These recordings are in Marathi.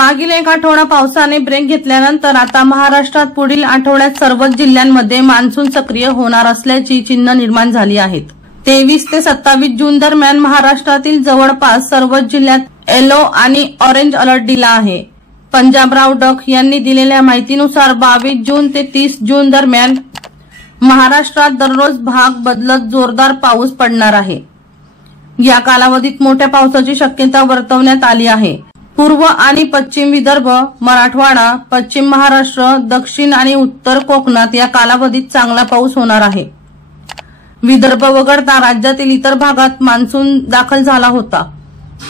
मागील एक आठवडा पावसाने ब्रेक घेतल्यानंतर आता महाराष्ट्रात पुढील आठवड्यात सर्वच जिल्ह्यांमध्ये मान्सून सक्रिय होणार असल्याची चिन्ह निर्माण झाली आहेत। 23 ते 27 जून दरम्यान महाराष्ट्रातील जवळपास सर्वच जिल्ह्यात येलो आणि ऑरेंज अलर्ट दिला आहे। पंजाबराव डक यांनी दिलेल्या माहितीनुसार 22 जून ते 30 जून दरम्यान महाराष्ट्रात दररोज भाग बदलत जोरदार पाऊस पडणार आहे। या कालावधीत मोठ्या पावसाची शक्यता वर्तवण्यात आली आहे। पूर्व आणि पश्चिम विदर्भ, मराठवाडा, पश्चिम महाराष्ट्र, दक्षिण आणि उत्तर कोकणात या कालावधीत चांगला पाऊस होणार आहे। विदर्भ वगळता राज्यातील इतर भागात मान्सून दाखल झाला होता।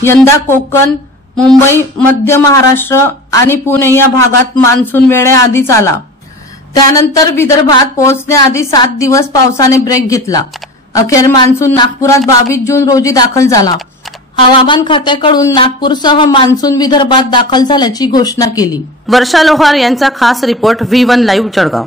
यंदा कोकण, मुंबई, मध्य महाराष्ट्र आणि पुणे या भागात मान्सून वेळेआधीच आला। त्यानंतर विदर्भात पोहोचण्याआधी 7 दिवस पावसाने ब्रेक घेतला। अखेर मान्सून नागपुरात 22 जून रोजी दाखल झाला। हवामान खात्याकडून नागपूरसह मान्सून विदर्भात दाखल झाल्याची घोषणा केली। वर्षा लोहार यांचा खास रिपोर्ट V1 लाईव्ह जळगाव।